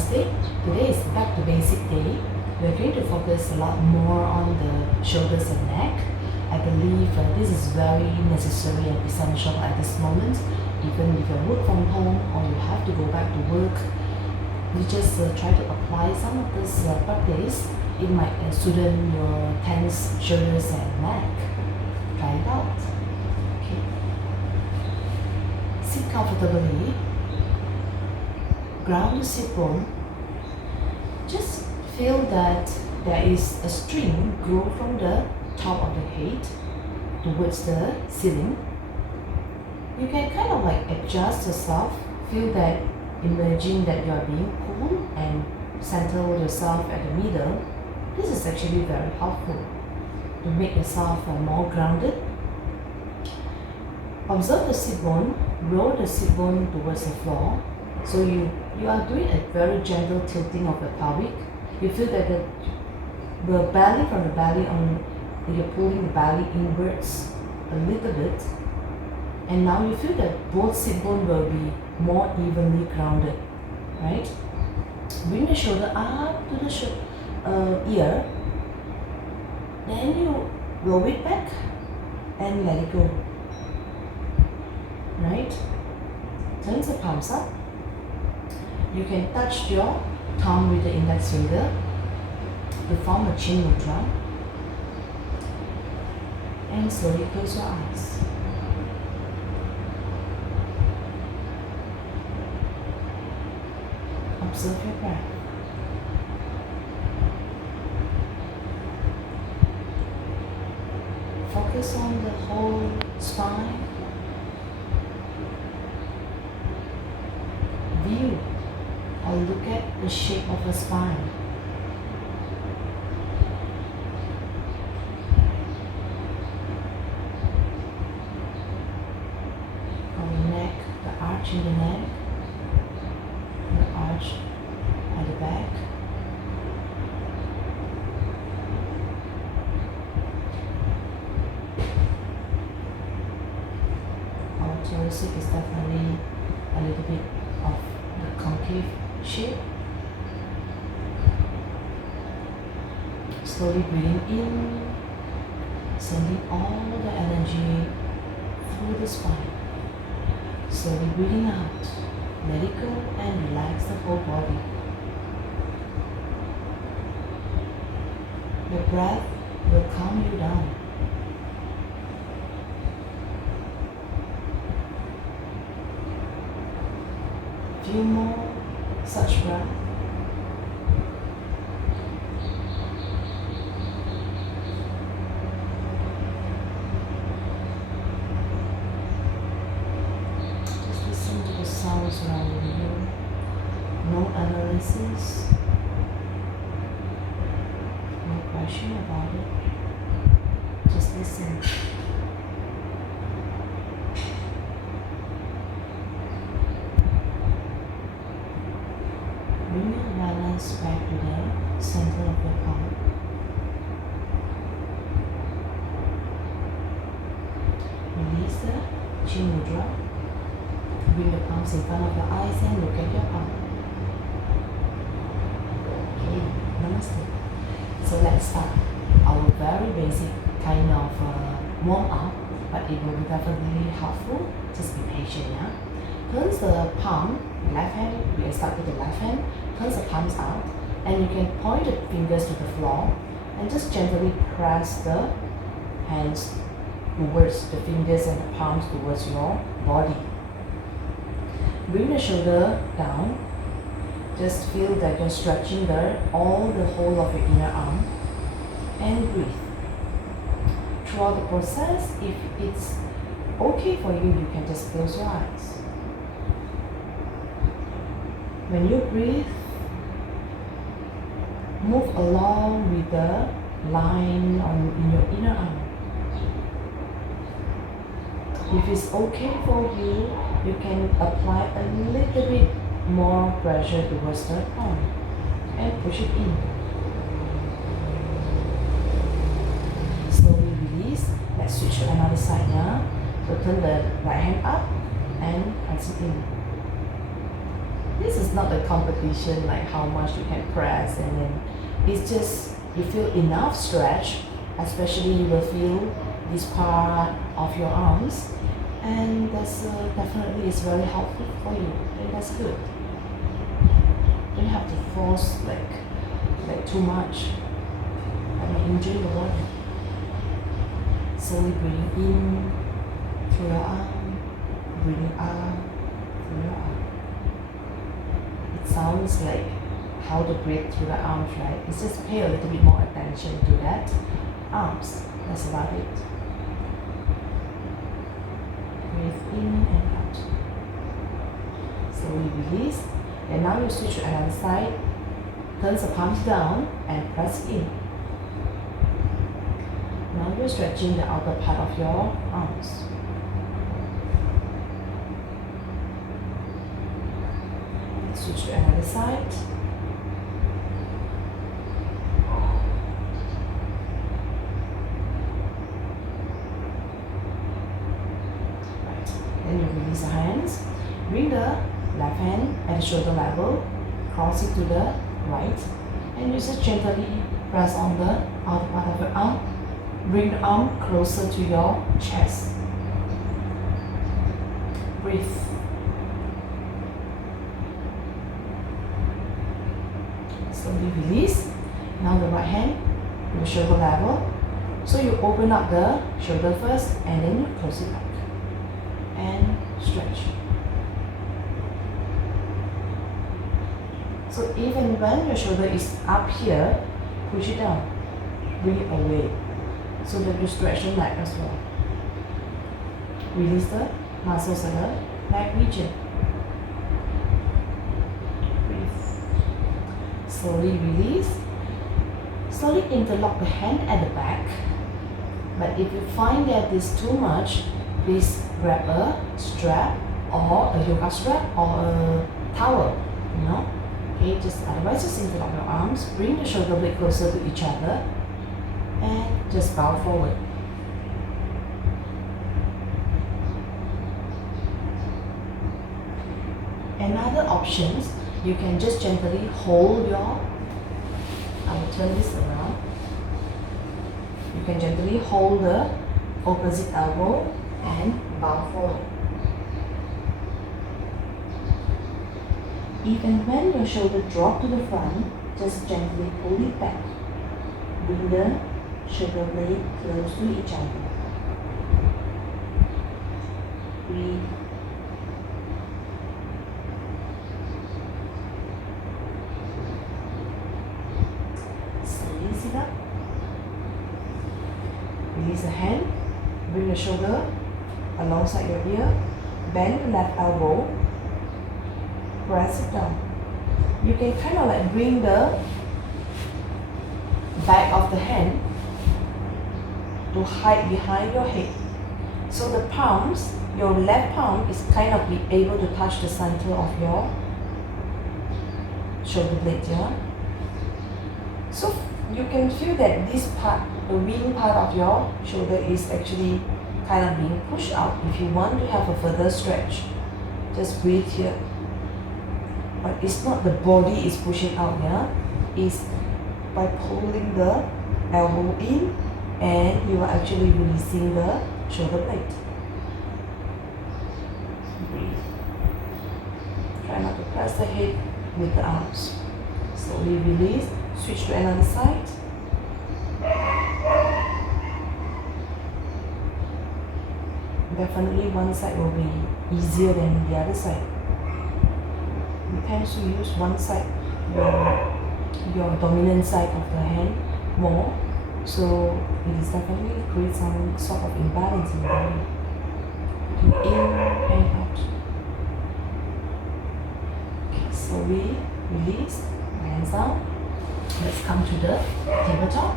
Namaste. Today is back to basic day. We're going to focus a lot more on the shoulders and neck. I believe this is very necessary and essential at this moment. Even if you work from home or you have to go back to work, you just try to apply some of this practice. It might soothe your tense shoulders and neck. Try it out. Okay. Sit comfortably. Ground the sit bone. Just feel that there is a string grow from the top of the head towards the ceiling. You can kind of like adjust yourself. Feel that, imagine that you are being pulled and center yourself at the middle. This is actually very helpful to make yourself more grounded. Observe the sit bone. Roll the sit bone towards the floor. So you are doing a very gentle tilting of the pelvic. You feel that the belly from the belly on, you're pulling the belly inwards a little bit. And now you feel that both sit bone will be more evenly grounded, right? Bring the shoulder up to the ear. Then you roll it back and let it go, right? Turn the palms up. You can touch your thumb with the index finger to form a chin mudra, and slowly close your eyes. Observe your breath. Focus on the whole spine. View or look at the shape of the spine. From the neck, the arch in the neck, the arch at the back. Our thoracic is definitely a little bit of the concave shape. Slowly breathing in, sending all the energy through the spine. Slowly breathing out, let it go and relax the whole body. The breath will calm you down. Few more such breath. Just listen to the sounds around you. No analysis. No question about it. Just listen. Bring your awareness back to the center of your palm. Release the chin mudra. Bring the palms in front of your eyes and look at your palm. Okay, namaste. So let's start our very basic kind of warm up, but it will be definitely helpful. Just be patient, yeah? Turn the palm, left hand, we will start with the left hand, turn the palms out, and you can point the fingers to the floor and just gently press the hands towards the fingers and the palms towards your body. Bring the shoulder down. Just feel that you're stretching the whole of your inner arm, and breathe. Throughout the process, if it's okay for you, you can just close your eyes. When you breathe, move along with the line in your inner arm. If it's okay for you, you can apply a little bit more pressure towards the palm and push it in. Slowly release. Let's switch to another side now. So turn the right hand up and press it in. This is not a competition like how much you can press, and then it's just you feel enough stretch, especially you will feel this part of your arms, and that's definitely is very helpful for you, and that's good. You don't have to force like too much. I may injure your body. Slowly breathing in through your arm, breathing out through your arm. It sounds like how to breathe through the arms, right? It's just pay a little bit more attention to that. Arms, that's about it. Breathe in and out. Slowly release. And now you switch to another side. Turn the palms down and press in. Now you're stretching the outer part of your arms. Switch to another side. Right. Then you release the hands. Bring the left hand at the shoulder level, cross it to the right, and you just gently press on the outer part of your arm. Bring the arm closer to your chest. Breathe. Slowly release. Now the right hand, your shoulder level. So you open up the shoulder first, and then you close it back. And stretch. So even when your shoulder is up here, push it down. Bring it away, so that you stretch the neck as well. Release the muscles in the neck region. Breathe. Slowly release. Slowly interlock the hand at the back. But if you find that it's too much, please grab a strap or a yoga strap or a towel, Okay, just otherwise just interlock your arms, bring the shoulder blade closer to each other, and just bow forward. Another options, you can just gently hold your, I will turn this around. You can gently hold the opposite elbow and bow forward. Even when your shoulder drop to the front, just gently pull it back. Bring the shoulder blade close to each other. Breathe. Slowly sit up. Release the hand. Bring the shoulder alongside your ear. Bend the left elbow. Press it down. You can kind of like bring the back of the hand to hide behind your head. So the palms, your left palm is kind of be able to touch the center of your shoulder blade, yeah? So you can feel that this part, the wing part of your shoulder is actually kind of being pushed out. If you want to have a further stretch, just breathe here. But it's not the body is pushing out, yeah? It's by pulling the elbow in, and you are actually releasing the shoulder blade. Breathe. Try not to press the head with the arms. Slowly release. Switch to another side. Definitely one side will be easier than the other side. You tend to use one side, your dominant side of the hand more, so it is definitely create some sort of imbalance in the body. In and out. Okay, slowly release, hands down. Let's come to the tabletop.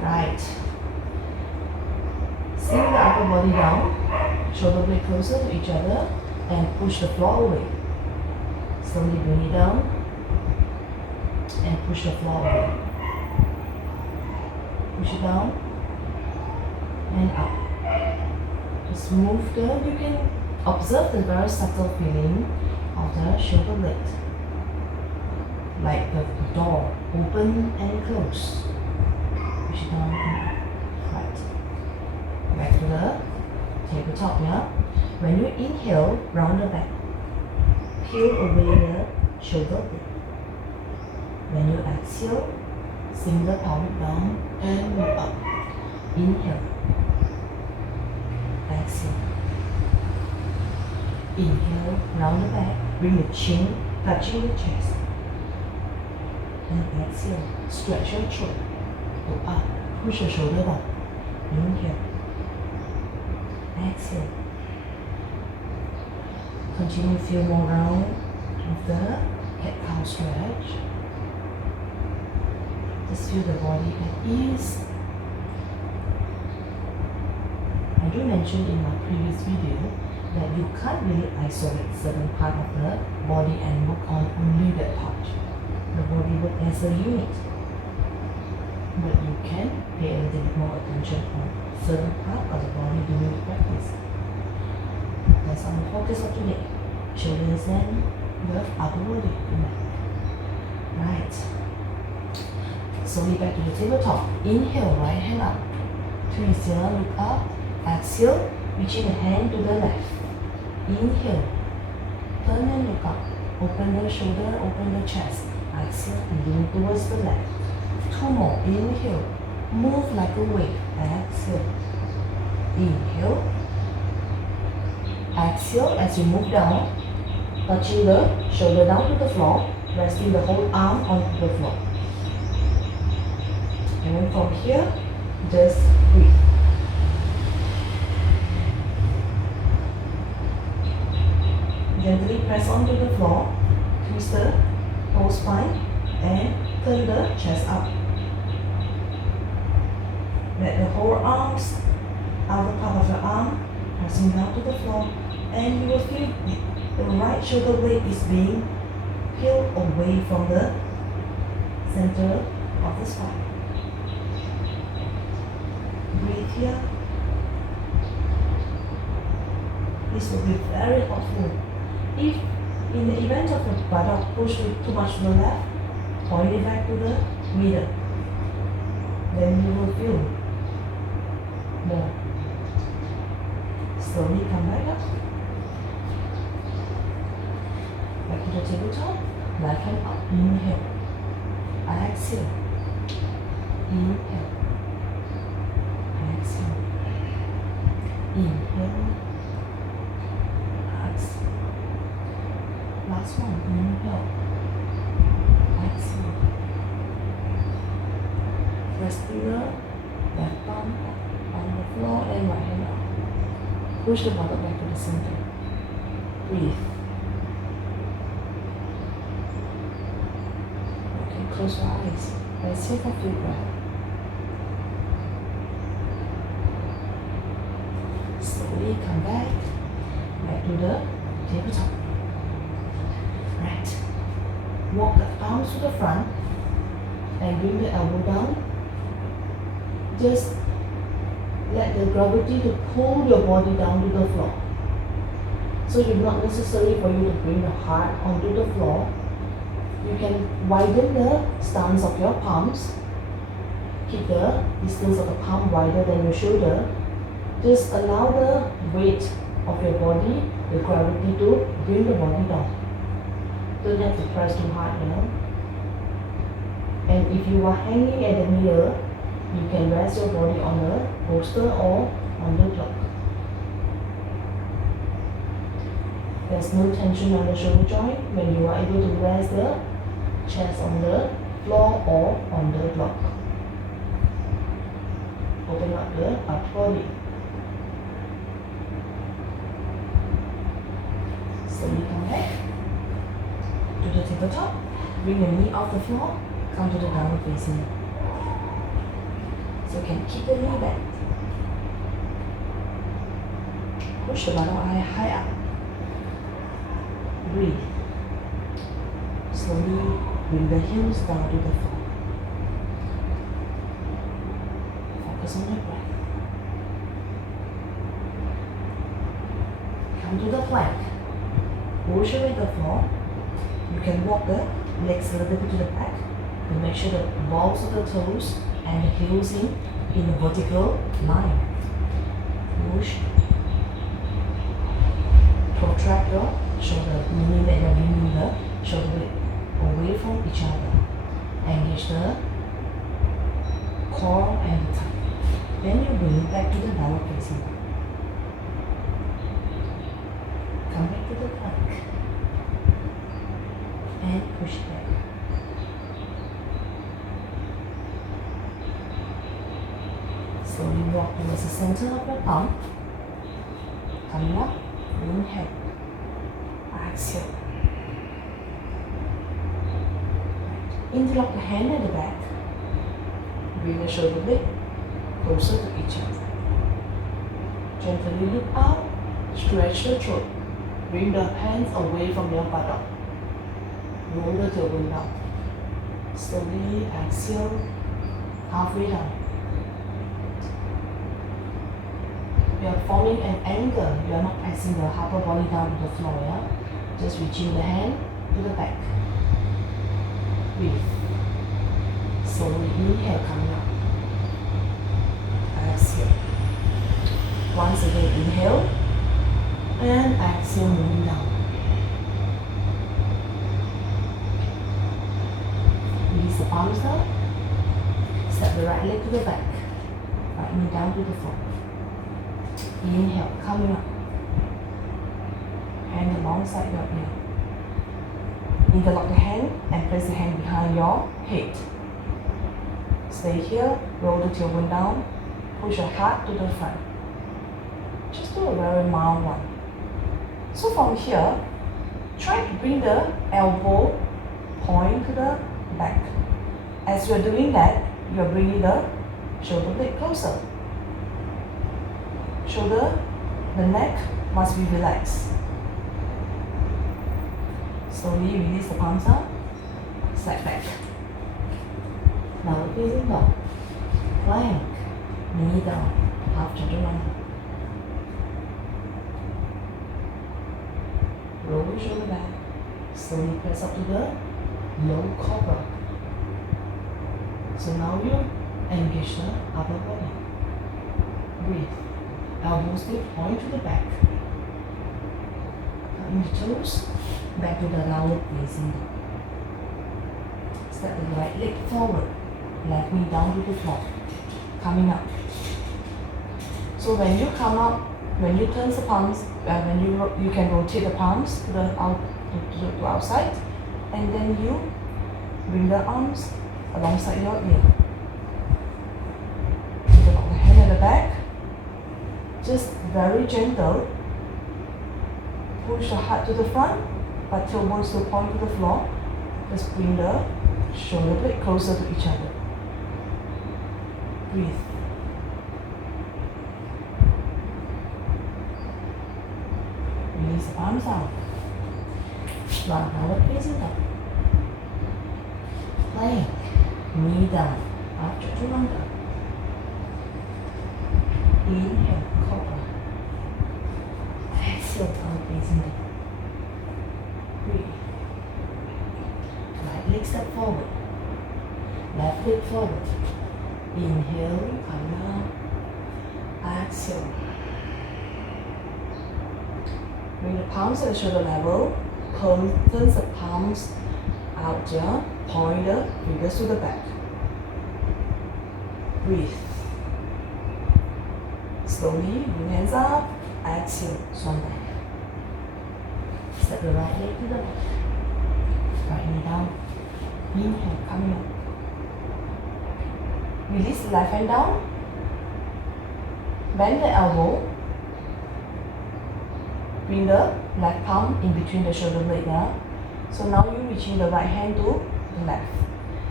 Right. Sink the upper body down, shoulder blade closer to each other, and push the floor away. Slowly bring it down and push the floor away. Push it down and up. Just move you can observe the very subtle feeling of the shoulder blade, like the door, open and close. Push it down and up. Right. Back to the tabletop here. When you inhale, round the back. Peel away the shoulder blade. When you exhale, sink the pelvic down and look up. Inhale. Exhale. Inhale, round the back. Bring the chin touching the chest. And exhale. Stretch your throat. Go up. Push your shoulder down. Inhale. Exhale. Continue to feel more round of the cat-cow stretch. Just feel the body at ease. I do mention in my previous video that you can't really isolate certain part of the body and work on only that part. The body work as a unit. But you can pay a little bit more attention on certain part of the body during the practice. That's our focus of today. Shoulders and the upper body. Right. Slowly back to the tabletop. Inhale, right hand up. Twist here, look up. Exhale, reaching the hand to the left. Inhale. Turn and look up. Open the shoulder, open the chest. Exhale, and lean towards the left. 2 more. Inhale. Move like a wave. Exhale. Inhale. Exhale as you move down. Touching the shoulder down to the floor. Resting the whole arm onto the floor. And then from here, just breathe. Gently press onto the floor. Twist the whole spine and turn the chest up. Let the whole arms, outer part of the arm, pressing down to the floor, and you will feel the right shoulder blade is being peeled away from the center of the spine. Breathe here. This will be very helpful. If in the event of the buttock push too much to the left, point it back to the middle. Then you will feel more. Slowly come back up. Back to the tabletop. Left hand up. Inhale. Exhale. Inhale. Exhale. Inhale. Exhale. Last one. Inhale. Exhale. Resting the left palm on the floor and right hand up. Push the bottom back to the center. Breathe. Okay, close your eyes. Let's take a few breaths. Slowly come back to the tabletop. Right. Walk the arms to the front and bring the elbow down. Just let the gravity to pull your body down to the floor. So it's not necessary for you to bring the heart onto the floor. You can widen the stance of your palms. Keep the distance of the palm wider than your shoulder. Just allow the weight of your body, the gravity to bring the body down. Don't have to press too hard, And if you are hanging at the mirror, you can rest your body on the bolster or on the block. There's no tension on the shoulder joint when you are able to rest the chest on the floor or on the block. Open up the upper body. Slowly come back to the tabletop. Bring your knee off the floor. Come to the downward facing. So you can keep the knee back. Push the bottom eye high up. Breathe. Slowly bring the heels down to the floor. Focus on your breath. Come to the plank. Push away the floor. You can walk the legs a little bit to the back to make sure the balls of the toes and the heels in a vertical line. Push. Protract your shoulder, meaning that you're bringing the shoulder blade away from each other. Engage the core and the thigh. Then you bring it back to the downward facing dog. Come back to the plank and push back. Slowly walk towards the center of your palm. Coming up, inhale, exhale. Interlock the hand at the back. Bring the shoulder blade closer to each other. Gently look out, stretch the throat. Bring the hands away from your buttock. Roll the tailbone down. Slowly exhale, halfway down. You are forming an angle. You are not pressing the upper body down to the floor. Yeah? Just reaching the hand to the back. Breathe. Slowly inhale, coming up. Exhale. Once again, inhale. And exhale, moving down. Release the palms down. Step the right leg to the back. Right knee down to the floor. Inhale, coming up. Hand alongside your ear. Interlock the hand and place the hand behind your head. Stay here, roll the tailbone down, push your heart to the front. Just do a very mild one. So from here, try to bring the elbow point to the back. As you are doing that, you are bringing the shoulder blade closer. Shoulder, the neck must be relaxed. Slowly release the palms out, slide back. Now facing dog. Plank, knee down, half chaturanga. Roll the shoulder back. Slowly press up to the low cobra. So now you engage the upper body. Breathe. Elbows still point to the back. Tucking the toes back to the downward facing dog. Step the right leg forward. Left knee down to the floor. Coming up. So when you come up, when you turn the palms, you can rotate the palms to the outside, and then you bring the arms alongside your ear. Interlock the hand at the back. Just very gentle. Push the heart to the front, but tailbone still point to the floor. Just bring the shoulder blade closer to each other. Breathe. Release the arms out. Round downward facing dog. Plank, knee down, half chaturanga. Inhale, cobra. Exhale, downward facing dog. Breathe. Right leg step forward. Left leg forward. Inhale, come down. Exhale. Bring the palms at the shoulder level. Turn the palms out here. Point the fingers to the back. Breathe. Slowly, bring hands up. Exhale, swan back. Step the right leg to the left. Right knee down. Inhale, coming up. Release the left hand down. Bend the elbow. Bring the left palm in between the shoulder blade now. So now you're reaching the right hand to the left.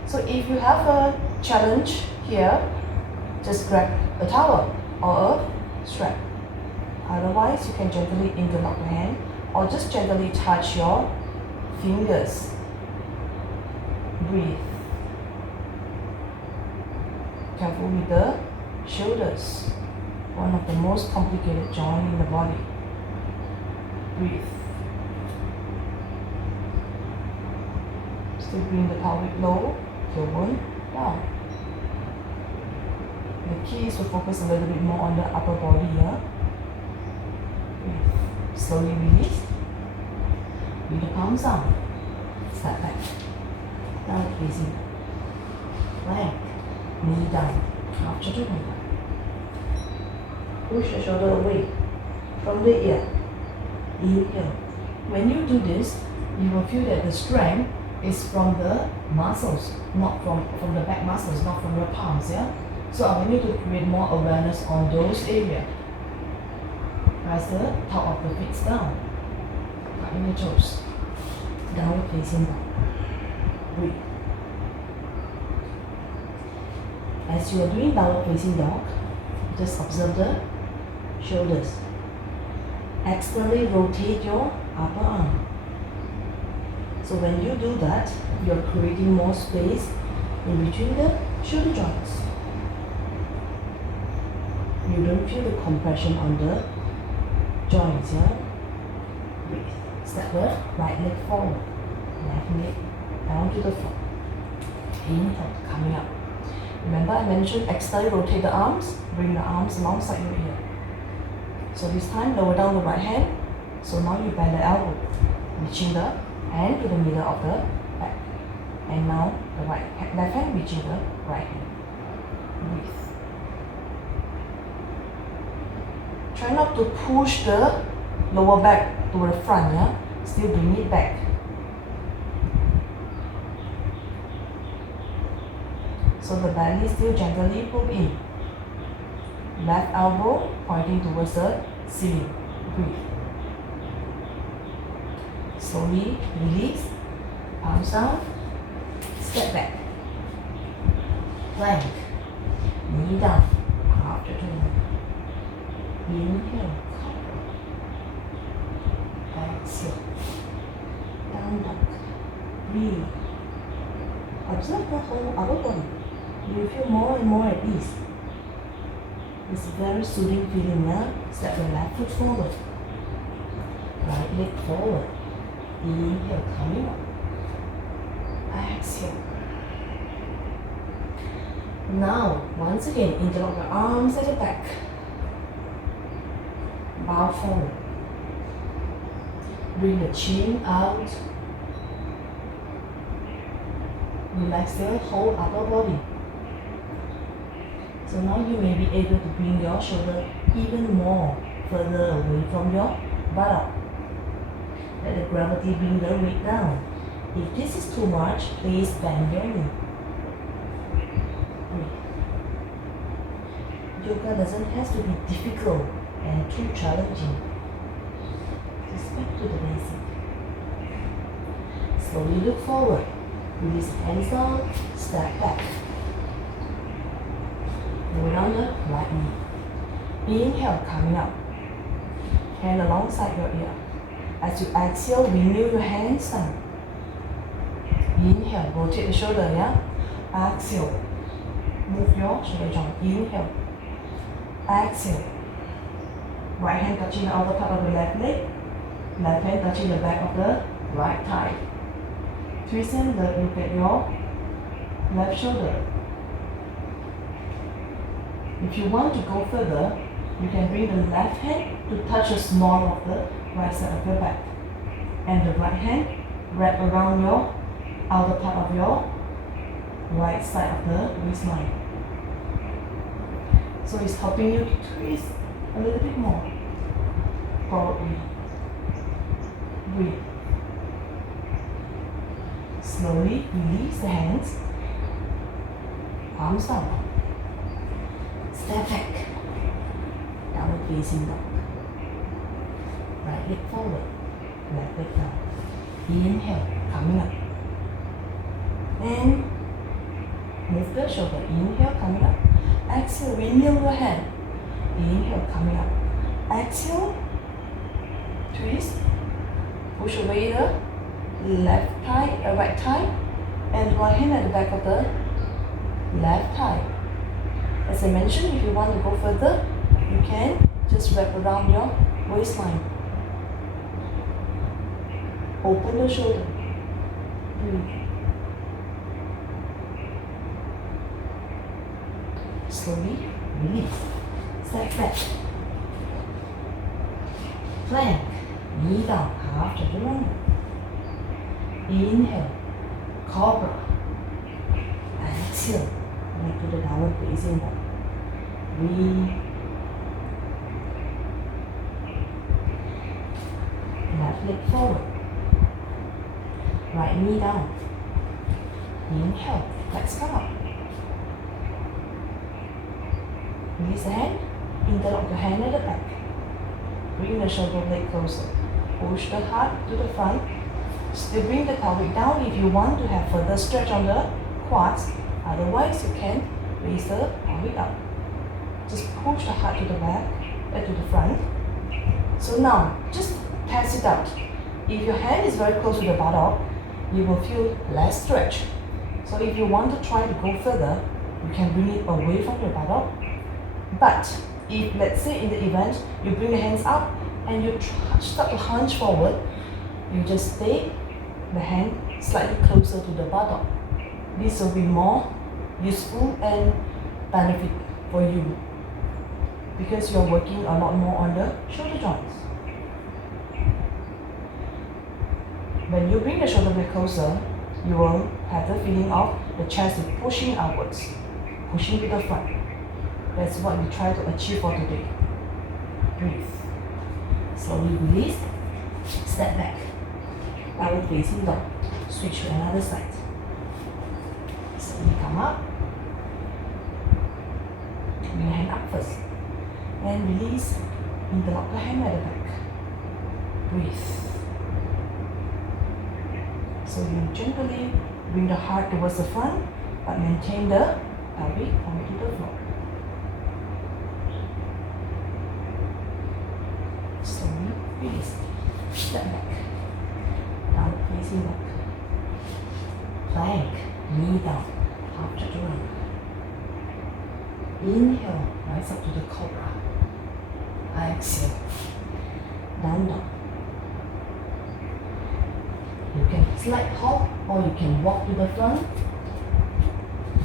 So if you have a challenge here, just grab a towel or a strap. Otherwise, you can gently interlock the hand or just gently touch your fingers. Breathe. Careful with the shoulders, one of the most complicated joint in the body. Breathe. Still bring the pelvic low, tailbone down. The key is to focus a little bit more on the upper body here. Slowly release. Bring the palms down. Step back. Down facing. Plank. Knee down. After the window. Push the shoulder away from the ear. Inhale. When you do this, you will feel that the strength is from the muscles, not from the back muscles, not from your palms, yeah? So I want you to create more awareness on those areas. Press the top of the feet down. Tuck your toes. Downward facing dog. Breathe. As you are doing downward facing dog, just observe the shoulders. Externally rotate your upper arm. So when you do that, you're creating more space in between the shoulder joints. You don't feel the compression on the joints, yeah? Breathe. Step the right leg forward, left leg down to the floor. Inhale, coming up. Remember I mentioned externally rotate the arms, bring the arms alongside your ear. So this time lower down the right hand. So now you bend the elbow, reaching the hand to the middle of the back. And now the left hand reaching the right hand. Breathe. Try not to push the lower back to the front, yeah? Still bring it back. So the belly still gently pull in. Left elbow pointing towards the ceiling. Breathe. Slowly release. Palms down. Step back. Plank. Knee down. After turn. Inhale. Exhale. Down dog. Breathe. Observe the whole upper body. You feel more and more at ease. It's a very soothing feeling, yeah? Step the left foot forward. Right leg forward. Inhale, coming up. Exhale. Now, once again, interlock your arms at the back. Bow forward. Bring the chin out. Relax the whole upper body. So now you may be able to bring your shoulder even more further away from your buttock. Let the gravity bring the weight down. If this is too much, please bend your knee. Breathe. Yoga doesn't have to be difficult and too challenging. Just back to the basic. Slowly look forward. Release hands down, step back. Roll on the right knee. Inhale, coming up. Hand alongside your ear. As you exhale, windmill your hands down. Inhale, rotate the shoulder, yeah? Exhale. Move your shoulder joint. Inhale. Exhale. Right hand touching the outer part of the left leg. Left hand touching the back of the right thigh. Twist and look at your left shoulder. If you want to go further, you can bring the left hand to touch the small of the right side of your back. And the right hand wrap around your outer part of your right side of the waistline. So it's helping you to twist a little bit more. Forward. Breathe. Slowly release the hands. Palms down. Step back. Downward facing dog. Right leg forward. Left leg down. Inhale, coming up. And move the shoulder. Inhale, coming up. Exhale, windmill your hand. Inhale, coming up. Exhale, twist. Push away the left thigh, right thigh, and right hand at the back of the left thigh. As I mentioned, if you want to go further, you can just wrap around your waistline. Open the shoulder. Breathe. Slowly release. Step back. Plank. Knee down, half chaturanga. Inhale, cobra. Exhale, back to the downward facing dog. Breathe. Left leg forward. Right knee down. Inhale, flex come up. Release the hand, interlock the hand at the back. Bring the shoulder blade closer. Push the heart to the front. Still bring the pelvic down if you want to have further stretch on the quads. Otherwise, you can raise the pelvic up. Just push the heart to the back, to the front. So now, just test it out. If your hand is very close to the buttock, you will feel less stretch. So if you want to try to go further, you can bring it away from your buttock. But if, let's say in the event, you bring the hands up and you start to hunch forward, you just take the hand slightly closer to the buttock. This will be more useful and benefit for you because you're working a lot more on the shoulder joints. When you bring the shoulder blade closer, you will have the feeling of the chest is pushing outwards, pushing to the front. That's what we try to achieve for today. Breathe. Slowly release. Step back. Downward facing dog. Switch to another side. Slowly come up. Bring your hand up first. And release. Interlock the hand at the back. Breathe. So you gently bring the heart towards the front, but maintain the pelvic coming to the floor. Slowly release. Step back. Downward facing dog. Plank. Knee down. Half chaturanga. Inhale. Rise up to the cobra. Exhale. Down dog. You can slight hop or you can walk to the front.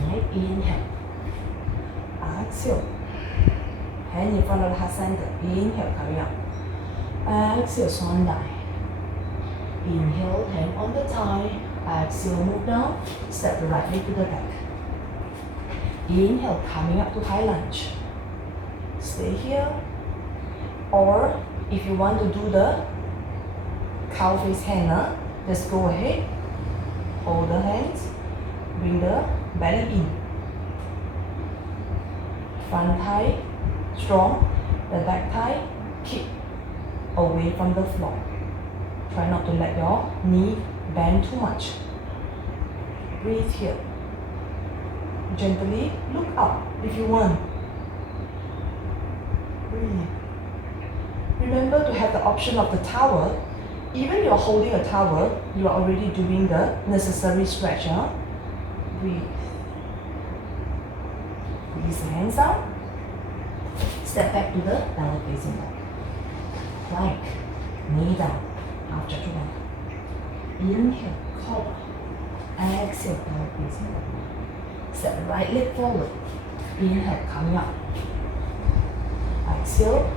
Right, inhale. Exhale. Hand in front of the heart center. Inhale, coming up. Exhale, swan dive. Inhale, hand on the thigh. Exhale, move down. Step the right leg to the back. Inhale, coming up to high lunge. Stay here. Or if you want to do the cow face hanger, just go ahead, hold the hands, bring the belly in. Front thigh strong, the back thigh keep away from the floor. Try not to let your knee bend too much. Breathe here. Gently look up if you want. Breathe. Remember to have the option of the towel. Even you're holding a towel, you are already doing the necessary stretch. Breathe. Release the hands out. Step back to the downward facing dog. Plank. Knee down. Half chaturanga. Inhale. Cobra. Exhale. Downward facing dog. Step the right leg forward. Inhale. Coming up. Exhale.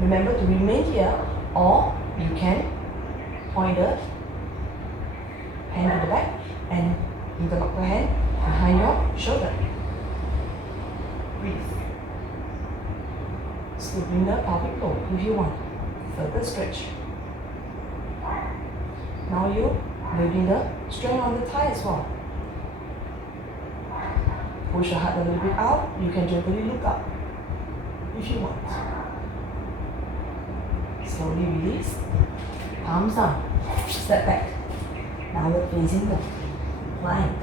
Remember to remain here, or you can point the hand to the back and interlock the hand behind your shoulder. Breathe. Still bring the pelvic low if you want. Further stretch. Now you building the strength on the thigh as well. Push your heart a little bit out. You can gently look up if you want. Slowly release. Palms down. Step back. Downward facing dog. Plank.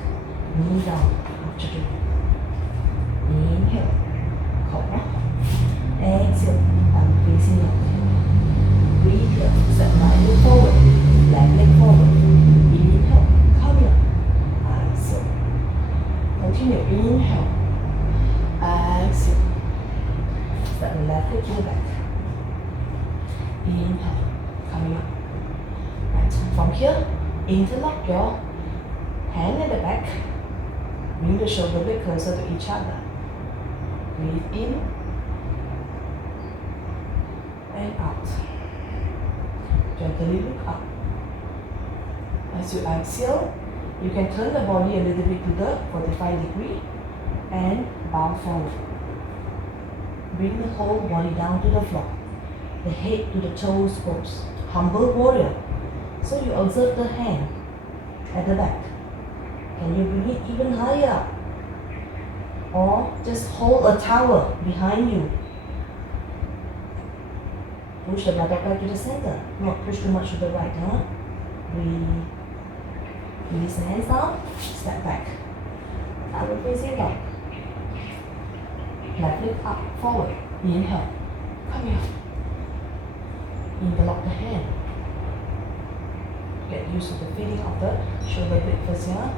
Knee down. Half chaturanga. Inhale. Cobra. Exhale. Downward facing dog. Breathe here. Step right leg forward. Left leg forward. Inhale. Come here. Exhale. Continue. Inhale. Exhale. Step the left leg to the back. Inhale. Coming up. Right. From here, interlock your hand at the back. Bring the shoulder blade closer to each other. Breathe in and out. Gently look up. As you exhale, you can turn the body a little bit to the 45-degree and bow forward. Bring the whole body down to the floor. The head to the toes pose. Humble warrior. So you observe the hand at the back. Can you bring it even higher up? Or just hold a tower behind you. Push the buttock back to the center. Not push too much to the right, huh? Breathe. Release the hands down. Step back. Downward facing dog. Left leg up, forward. Inhale. Come here. Interlock the hand. Get used to the feeling of the shoulder blade first here.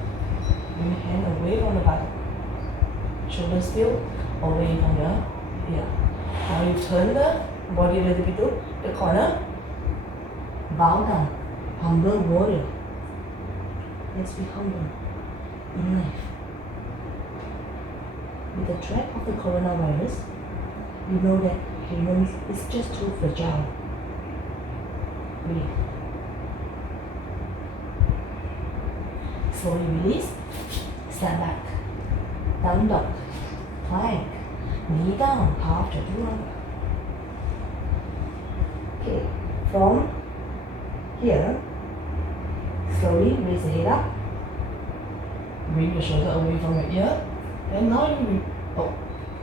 Bring the hand away from the buttock. Shoulder still away from the ear. Now you turn the body a little bit to the corner. Bow down. Humble warrior. Let's be humble in life. With the threat of the coronavirus, we know that humans is just too fragile. Breathe. Slowly release. Stand back. Down dog. Plank. Knee down. Half chaturanga. Okay. From here, slowly raise the head up. Bring the shoulder away from your ear. And now you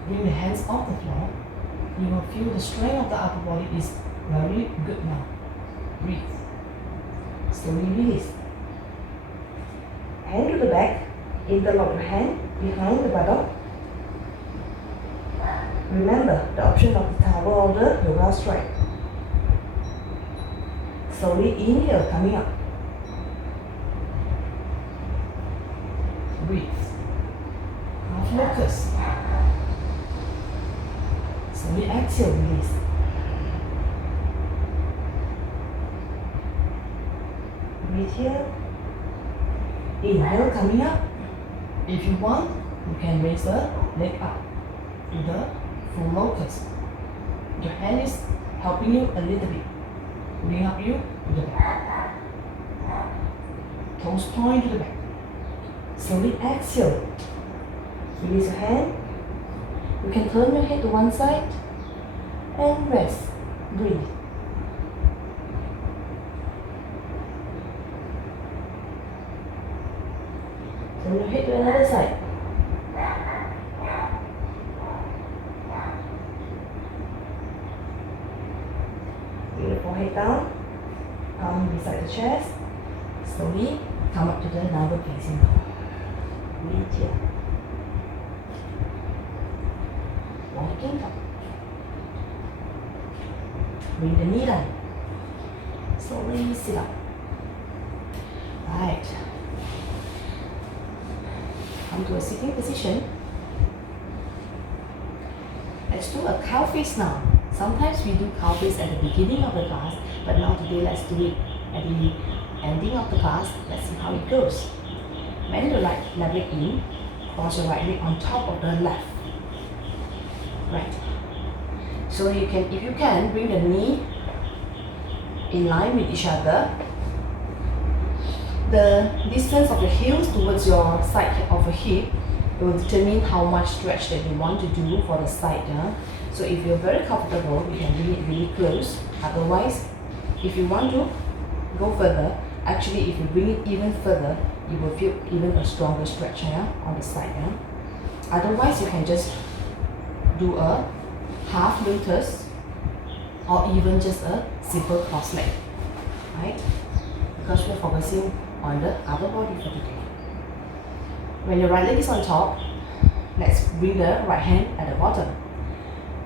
bring the hands off the floor. You will feel the strength of the upper body is very good now. Breathe. Slowly release. Hand to the back. Interlock your hand behind the buttock. Remember the option of the tower or the yoga strike. Slowly inhale, coming up. Breathe. Half locus. Slowly exhale, release. Breathe here. Inhale, coming up. If you want, you can raise the leg up to the full locus. Your hand is helping you a little bit. Bring up you to the back. Toes point to the back. Slowly exhale. Release your hand. You can turn your head to one side and rest. Breathe. Turn your head to another side. Bring the forehead down. Palm beside the chest. Slowly come up to the downward facing dog. Breathe here. Walking up. Bring the knee down. Slowly sit up. Right. Come to a sitting position. Let's do a cow face now. Sometimes we do cow face at the beginning of the class, but now today let's do it at the ending of the class. Let's see how it goes. Bend the right leg in, cross your right leg on top of the left. Right. So you can, if you can, bring the knee in line with each other. The distance of the heels towards your side of the hip will determine how much stretch that you want to do for the side. Yeah? So if you're very comfortable, you can bring it really close. Otherwise, if you want to go further, actually if you bring it even further, you will feel even a stronger stretch on the side. Otherwise, you can just do a half lotus or even just a simple cross leg, right? Because we're focusing on the upper body for today. When your right leg is on top, let's bring the right hand at the bottom.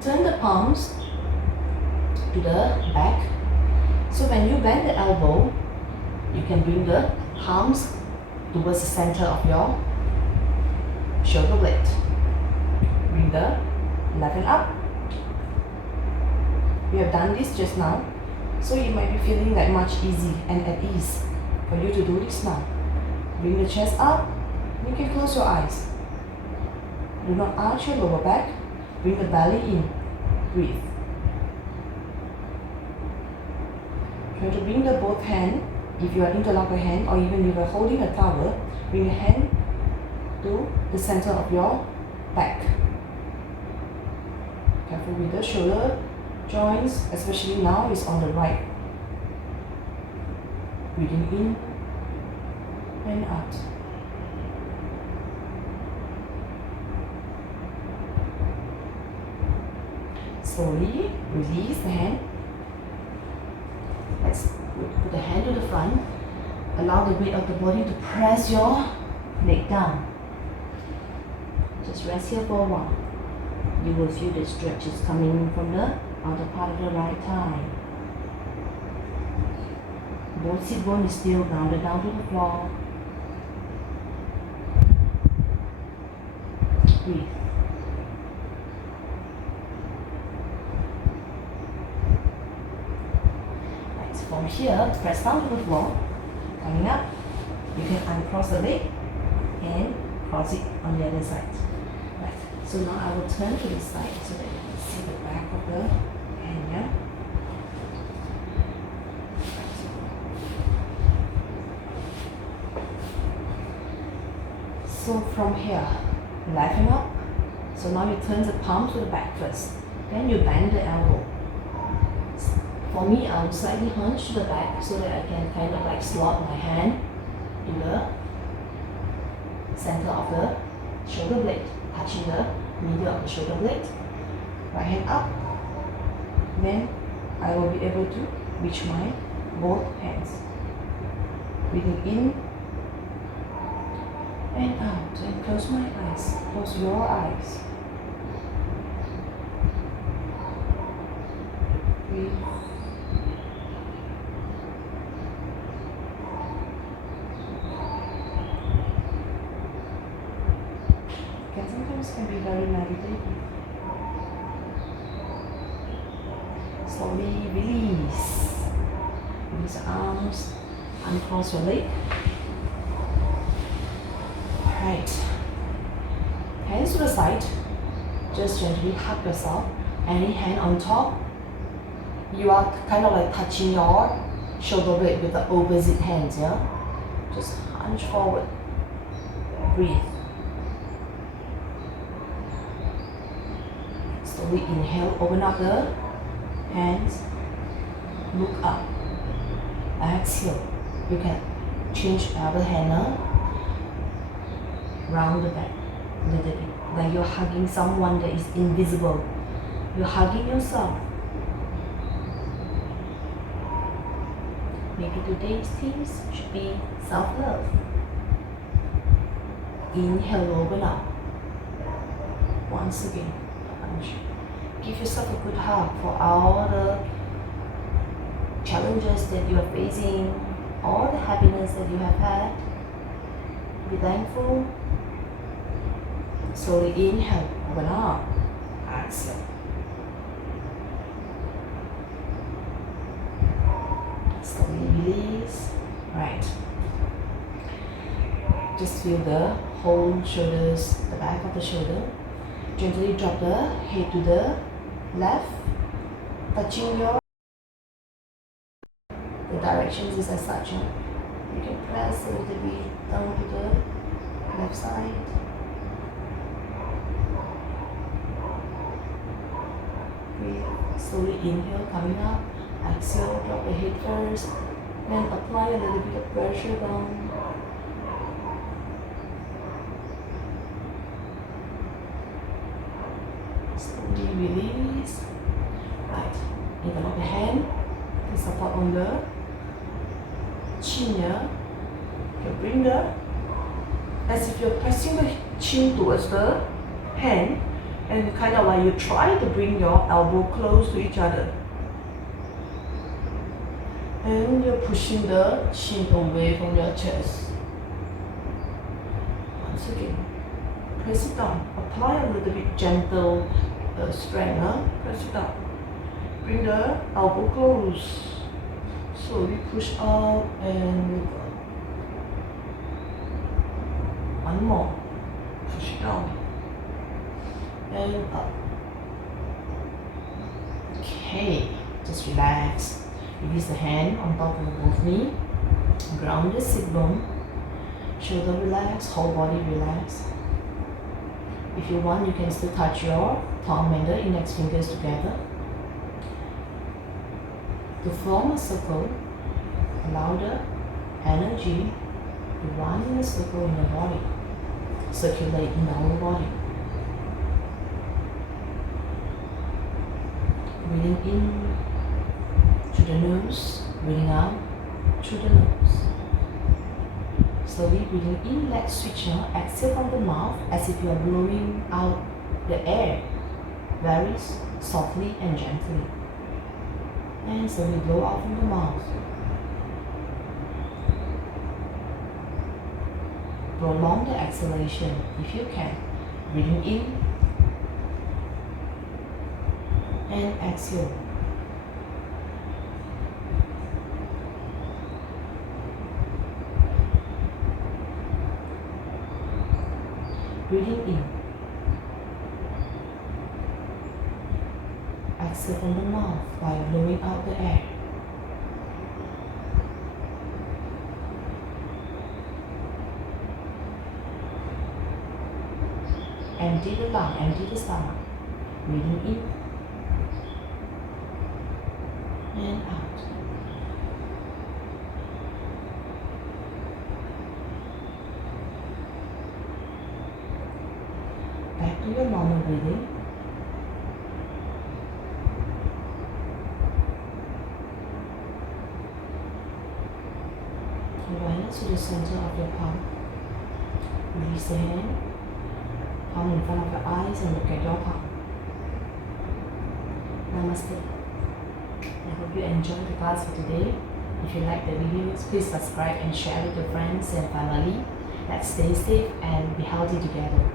Turn the palms to the back. So when you bend the elbow, you can bring the palms towards the center of your shoulder blade. Bring the left hand up. We have done this just now, so you might be feeling like much easy and at ease for you to do this now. Bring the chest up. You can close your eyes. Do not arch your lower back. Bring the belly in. Breathe. Try to bring the both hand, if you are interlock the hand or even if you are holding a towel, bring the hand to the center of your back. Careful with the shoulder joints, especially now is on the right. Breathing in and out. Slowly release the hand. Let's put the hand to the front. Allow the weight of the body to press your leg down. Just rest here for a while. You will feel the stretches coming from the outer part of the right thigh. Both sit bone is still grounded down to the floor. Breathe. Right, from here, press down to the floor. Coming up, you can uncross the leg and cross it on the other side. Right, so now I will turn to this side so that you can see the back of the hand. Yeah? So from here, lighten up. So now you turn the palm to the back first. Then you bend the elbow. For me, I will slightly hunch to the back so that I can kind of like slot my hand in the center of the shoulder blade, touching the middle of the shoulder blade. Right hand up. Then I will be able to reach my both hands. Breathing in and out, and close my eyes, close your eyes. Breathe. Sometimes can be very meditative. Slowly release. Release the arms, uncross your leg. Right. Hands to the side. Just gently hug yourself. Any hand on top. You are kind of like touching your shoulder blade with the opposite hands, yeah? Just hunch forward. Breathe. Slowly inhale, open up the hands. Look up. Exhale. You can change the other hand now. Round the back a little bit, like you're hugging someone that is invisible. You're hugging yourself. Maybe today's themes should be self-love. Inhale, open up. Once again, punch. Give yourself a good hug for all the challenges that you are facing, all the happiness that you have had. Be thankful. Slowly inhale, open up, exhale. Slowly release. Right. Just feel the whole shoulders, the back of the shoulder. Gently drop the head to the left, touching your. The directions is as such. You can press a little bit down to the left side. Breathe. Slowly inhale, coming up. Exhale, drop the head first. Then apply a little bit of pressure down. Slowly release. Right. Interlock the hand. You support on the chin here. You bring the, as if you're pressing the chin towards the hand, and you kind of like you try to bring your elbow close to each other. And you're pushing the chin away from your chest. Once again, press it down. Apply a little bit gentle strength. Press it down. Bring the elbow close. Slowly push out and move up. One more. Push it down. And up. Okay, just relax. Release the hand on top of both knee. Ground the sit bone. Shoulder relax, whole body relax. If you want, you can still touch your thumb and the index fingers together. To form a circle, allow the energy to run in a circle in the body, circulate in the whole body. Breathing in through the nose, breathing out through the nose. Slowly breathing in, let's switch now. Exhale from the mouth as if you are blowing out the air, very softly and gently. And slowly blow out from the mouth. Prolong the exhalation if you can. Breathing in and exhale. Breathing in. Exhale from the mouth while blowing out the air. Empty the lung, empty the stomach. Breathing in and out. Back to your normal breathing. Awareness to the center of your palm. Release the hand. Palm in front of your eyes and look at your palm. Namaste. I hope you enjoyed the class for today. If you like the videos, please subscribe and share with your friends and family. Let's stay safe and be healthy together.